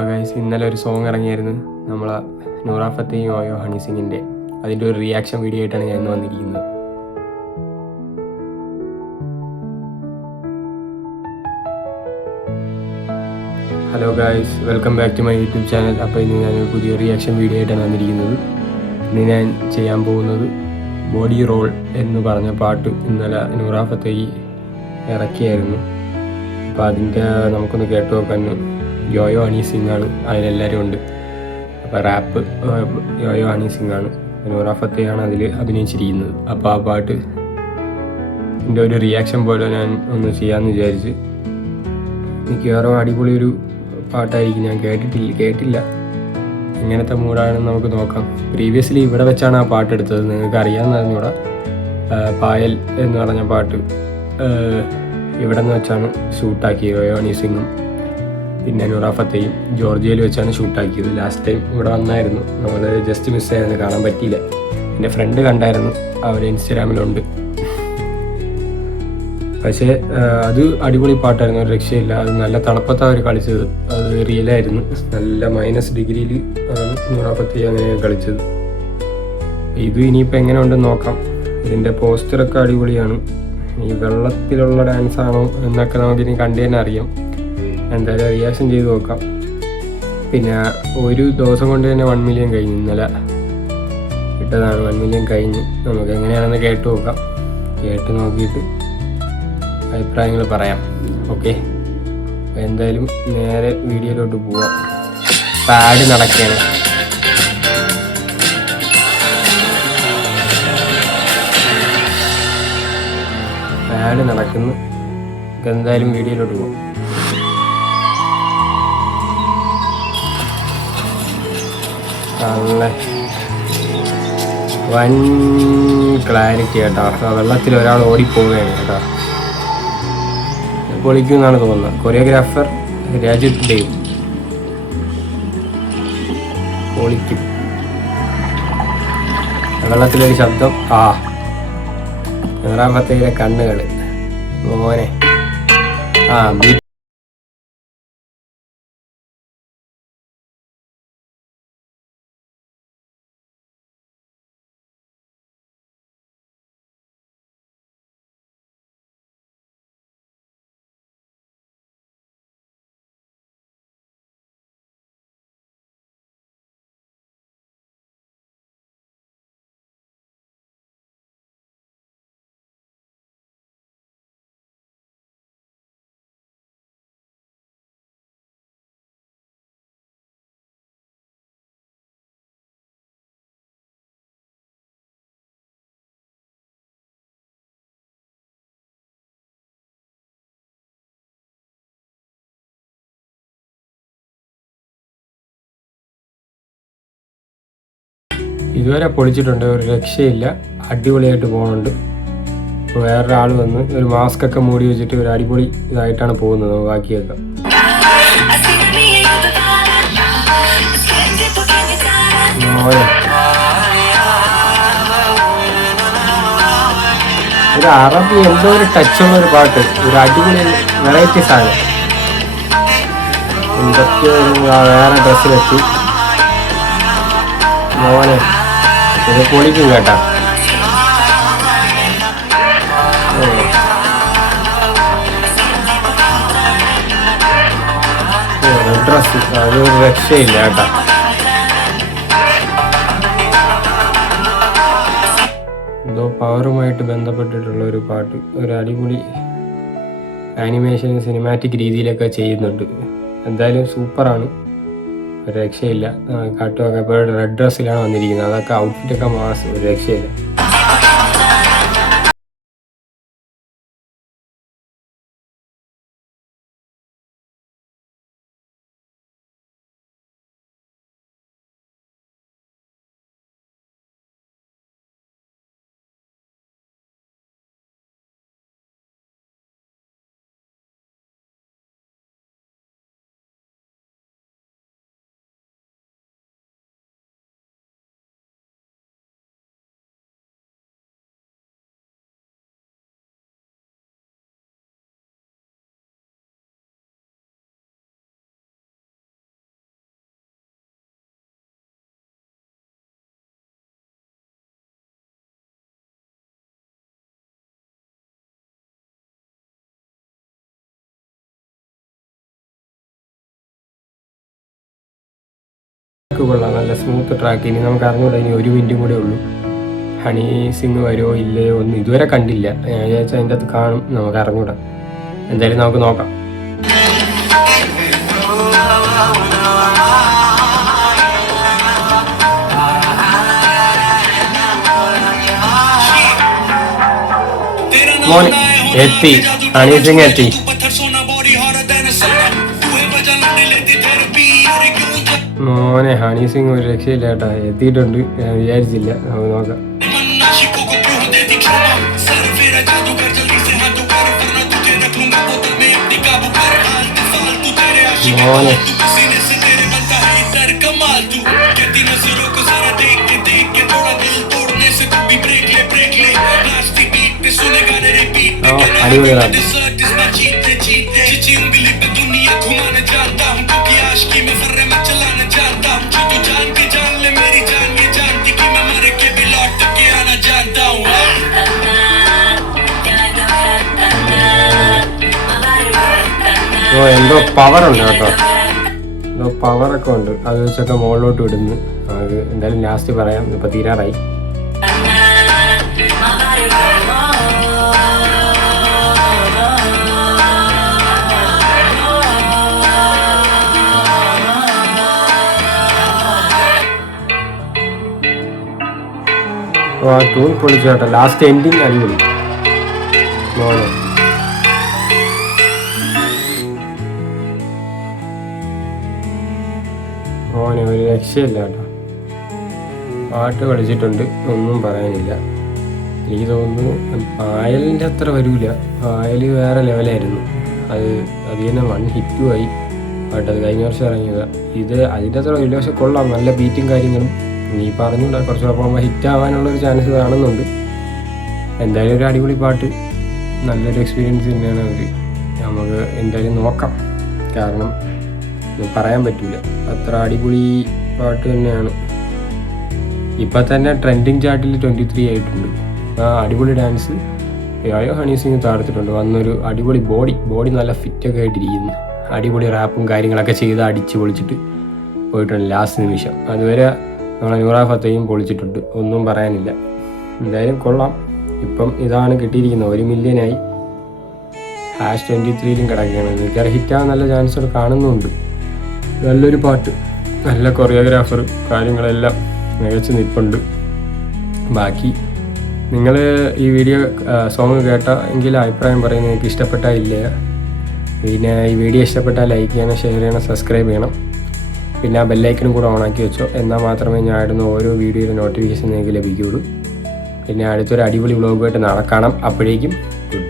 അപ്പോൾ ഗൈസ് ഇന്നലെ ഒരു സോങ് ഇറങ്ങിയായിരുന്നു നമ്മളെ നൂറ ഫത്തേയും ഓയോ ഹണി സിംഗിൻ്റെ. അതിൻ്റെ ഒരു റിയാക്ഷൻ വീഡിയോ ആയിട്ടാണ് ഞാൻ ഇന്ന് വന്നിരിക്കുന്നത്. Hello guys, welcome back to my YouTube channel. അപ്പോൾ ഇന്ന് ഞാനൊരു പുതിയ റിയാക്ഷൻ വീഡിയോ ആയിട്ടാണ് വന്നിരിക്കുന്നത്. ഇന്ന് ഞാൻ ചെയ്യാൻ പോകുന്നത് ബോഡി റോൾ എന്ന് പറഞ്ഞ പാട്ട് ഇന്നലെ നൂറ ഫത്തേയി ഇറക്കിയായിരുന്നു. അപ്പോൾ അതിൻ്റെ നമുക്കൊന്ന് കേട്ട് നോക്കാൻ. യോയോ ഹണി സിംഗാണ് അതിലെല്ലാവരും ഉണ്ട്. അപ്പോൾ റാപ്പ് യോയോ ഹണി സിംഗാണ്, നൂറ ഫത്തേയാണ് അതിൽ അഭിനയിച്ചിരിക്കുന്നത്. അപ്പോൾ ആ പാട്ട് എൻ്റെ ഒരു റിയാക്ഷൻ പോലെ ഞാൻ ഒന്ന് ചെയ്യാമെന്ന് വിചാരിച്ച്. മിക്കവാറും അടിപൊളി ഒരു പാട്ടായിരിക്കും. ഞാൻ കേട്ടില്ല എങ്ങനത്തെ മൂടാണെന്ന് നമുക്ക് നോക്കാം. പ്രീവിയസ്ലി ഇവിടെ വെച്ചാണ് ആ പാട്ട് എടുത്തത്, നിങ്ങൾക്ക് അറിയാമെന്ന് അറിഞ്ഞൂടാ. പായൽ എന്ന് പറഞ്ഞ പാട്ട് ഇവിടെ നിന്ന് വെച്ചാണ് ഷൂട്ടാക്കിയത്. യോയോ ഹണി സിംഗും പിന്നെ നൂറ ഫത്തേയും ജോർജിയയിൽ വെച്ചാണ് ഷൂട്ടാക്കിയത്. ലാസ്റ്റ് ടൈം ഇവിടെ വന്നായിരുന്നു, നമ്മൾ ജസ്റ്റ് മിസ്സായിരുന്നു, കാണാൻ പറ്റിയില്ല. എൻ്റെ ഫ്രണ്ട് കണ്ടായിരുന്നു, അവർ ഇൻസ്റ്റാഗ്രാമിലുണ്ട്. പക്ഷേ അത് അടിപൊളി പാട്ടായിരുന്നു, ഒരു രക്ഷയില്ല. അത് നല്ല തണുപ്പത്താണ് അവർ കളിച്ചത്, അത് റിയലായിരുന്നു. നല്ല -ഡിഗ്രിയിൽ ആണ് നൂറ ഫത്തേയി അങ്ങനെ കളിച്ചത്. ഇത് ഇനിയിപ്പോൾ എങ്ങനെ ഉണ്ടെന്ന് നോക്കാം. ഇതിൻ്റെ പോസ്റ്ററൊക്കെ അടിപൊളിയാണ്. ഈ വെള്ളത്തിലുള്ള ഡാൻസ് ആണോ എന്നൊക്കെ നമുക്കിനി കണ്ടു തന്നെ അറിയാം. എന്തായാലും റിയാക്ഷൻ ചെയ്ത് നോക്കാം. പിന്നെ ഒരു ദിവസം കൊണ്ട് തന്നെ 1 മില്യൺ കഴിഞ്ഞു. ഇന്നലെ ഇട്ടതാണ്, 1 മില്യൺ കഴിഞ്ഞ്. നമുക്ക് എങ്ങനെയാണെന്ന് കേട്ട് നോക്കാം. കേട്ട് നോക്കിയിട്ട് അഭിപ്രായങ്ങൾ പറയാം. ഓക്കെ, എന്തായാലും നേരെ വീഡിയോയിലോട്ട് പോവാം. പാഡ് നടക്കുകയാണ്. പാഡ് നടക്കുന്നു. എന്തായാലും വീഡിയോയിലോട്ട് പോവാം. നല്ല വൻ ക്ലാരിറ്റി കേട്ടോ. വെള്ളത്തിൽ ഒരാൾ ഓടിപ്പോവുകയാണ് കേട്ടോ. പൊളിക്കും എന്നാണ് തോന്നുന്നത്. കൊറിയോഗ്രാഫർ രാജിത് ദേവ്. പൊളിക്കും. വെള്ളത്തിലൊരു ശബ്ദം. നൂറ ഫത്തേയിലെ കണ്ണുകൾ മോനെ. ഇതുവരെ പൊളിച്ചിട്ടുണ്ട്, ഒരു രക്ഷയില്ല. അടിപൊളിയായിട്ട് പോകുന്നുണ്ട്. ഇപ്പോൾ വേറൊരാൾ വന്ന് ഒരു മാസ്ക് ഒക്കെ മൂടി വെച്ചിട്ട് ഒരു അടിപൊളി ഇതായിട്ടാണ് പോകുന്നത്. ബാക്കിയൊക്കെ ഒരു അറബി എന്തോ ഒരു ടച്ചുള്ള ഒരു പാട്ട്, ഒരു അടിപൊളി വെറൈറ്റി സാധനം. എന്തൊക്കെയോ വേറെ ഡ്രസ്സിലെത്തി മോനെ. ഇത് പൊളിക്കും കേട്ടാ. ഡ്രസ് അതൊരു രക്ഷയില്ല കേട്ടാ. എന്തോ പവറുമായിട്ട് ബന്ധപ്പെട്ടിട്ടുള്ള ഒരു പാട്ട്, ഒരു അടിപൊളി ആനിമേഷൻ സിനിമാറ്റിക് രീതിയിലൊക്കെ ചെയ്യുന്നുണ്ട്. എന്തായാലും സൂപ്പറാണ്, ഒരു രക്ഷയില്ല. കാട്ടുമൊക്കെ ഇപ്പോൾ റെഡ് ഡ്രസ്സിലാണ് വന്നിരിക്കുന്നത്. അതൊക്കെ ഔട്ട്ഫിറ്റൊക്കെ മാസ്, ഒരു രക്ഷയില്ല. ട്രാക്ക് കൊള്ളാം, നല്ല സ്മൂത്ത് ട്രാക്ക്. ഇനി നമുക്ക് അറിഞ്ഞൂടാ, ഇനി 1 മിനിറ്റും കൂടെ ഉള്ളൂ. ഹണി സിംഗ് വരുമോ ഇല്ലയോ ഒന്നും ഇതുവരെ കണ്ടില്ല. ഞാൻ വിചാരിച്ചാൽ അതിൻ്റെ അകത്ത് കാണും, നമുക്ക് അറിഞ്ഞൂടാ. എന്തായാലും നമുക്ക് നോക്കാം. മോനെ എത്തി, ഹണി സിംഗ് എത്തി. മോനെ ഹണി സിംഗ് ഒരു രക്ഷയില്ല കേട്ടോ, എത്തിയിട്ടുണ്ട്. ഞാൻ വിചാരിച്ചില്ല. നമുക്ക് നോക്കാം. മോനെ അടിപൊളിയാണ്. എന്തോ പവറുണ്ട് കേട്ടോ, എന്തോ പവറൊക്കെ ഉണ്ട്. അത് വെച്ചൊക്കെ മുകളിലോട്ട് വിടുന്നു. അത് എന്തായാലും ലാസ്റ്റ് പറയാം, ഇപ്പം തീരാറായി. ആ ട്യൂൺ പൊളിച്ചു കേട്ടോ, ലാസ്റ്റ് എൻഡിങ് അടിപൊളി. മോനെ മോനെ ഒരു രക്ഷയില്ല കേട്ടോ, പാട്ട് കളിച്ചിട്ടുണ്ട്, ഒന്നും പറയാനില്ല. എനിക്ക് തോന്നുന്നു പായലിൻ്റെ അത്ര വരൂല, പായൽ വേറെ ലെവലായിരുന്നു. അത് തന്നെ 1 ഹിറ്റുമായി പാട്ട്. അത് കഴിഞ്ഞ വർഷം ഇറങ്ങിയതാണ്. ഇത് അതിൻ്റെ അത്ര വരില്ല, പക്ഷെ കൊള്ളാം, നല്ല ബീറ്റും കാര്യങ്ങളും. നീ പറഞ്ഞുകൂടാ, കുറച്ചുകൂടെ പോകുമ്പോൾ ഹിറ്റാവാനുള്ളൊരു ചാൻസ് കാണുന്നുണ്ട്. എന്തായാലും ഒരു അടിപൊളി പാട്ട്, നല്ലൊരു എക്സ്പീരിയൻസ് തന്നെയാണ് അവർ. നമുക്ക് എന്തായാലും നോക്കാം, കാരണം പറയാൻ പറ്റില്ല, അത്ര അടിപൊളി പാട്ട് തന്നെയാണ്. ഇപ്പം തന്നെ ട്രെൻഡിങ് ചാർട്ടിൽ 23 ആയിട്ടുണ്ട്. ആ അടിപൊളി ഡാൻസ് ഹണി സിംഗ് താഴ്ത്തിട്ടുണ്ട്. വന്നൊരു അടിപൊളി ബോഡി നല്ല ഫിറ്റൊക്കെ ആയിട്ടിരിക്കുന്നു. അടിപൊളി റാപ്പും കാര്യങ്ങളൊക്കെ ചെയ്ത് അടിച്ച് പൊളിച്ചിട്ട് പോയിട്ടുണ്ട് ലാസ്റ്റ് നിമിഷം. അതുവരെ നമ്മളെ നൂറാ ഫത്തേയും പൊളിച്ചിട്ടുണ്ട്, ഒന്നും പറയാനില്ല. എന്തായാലും കൊള്ളാം. ഇപ്പം ഇതാണ് കിട്ടിയിരിക്കുന്നത്, 1 മില്യനായി. #23 കിടക്കുകയാണ്. എനിക്കറിയാം ഹിറ്റാവാൻ നല്ല ചാൻസുകൾ കാണുന്നുണ്ട്. നല്ലൊരു പാട്ട്, നല്ല കൊറിയോഗ്രാഫർ, കാര്യങ്ങളെല്ലാം മികച്ച് നിൽപ്പുണ്ട്. ബാക്കി നിങ്ങൾ ഈ വീഡിയോ സോങ് കേട്ട എങ്കിൽ അഭിപ്രായം പറയുന്നത് നിങ്ങൾക്ക് ഇഷ്ടപ്പെട്ടാൽ ഇല്ല. പിന്നെ ഈ വീഡിയോ ഇഷ്ടപ്പെട്ടാൽ ലൈക്ക് ചെയ്യണം, ഷെയർ ചെയ്യണം, സബ്സ്ക്രൈബ് ചെയ്യണം. പിന്നെ ആ ബെല്ലൈക്കനും കൂടെ ഓണാക്കി വെച്ചോ, എന്നാൽ മാത്രമേ ഞാൻ ഇടുന്ന ഓരോ വീഡിയോയുടെ നോട്ടിഫിക്കേഷൻ നിങ്ങൾക്ക് ലഭിക്കുകയുള്ളൂ. പിന്നെ അടുത്തൊരു അടിപൊളി വ്ളോഗുമായിട്ട് നാളെ കാണാം. അപ്പോഴേക്കും ഗുഡ് ബൈ.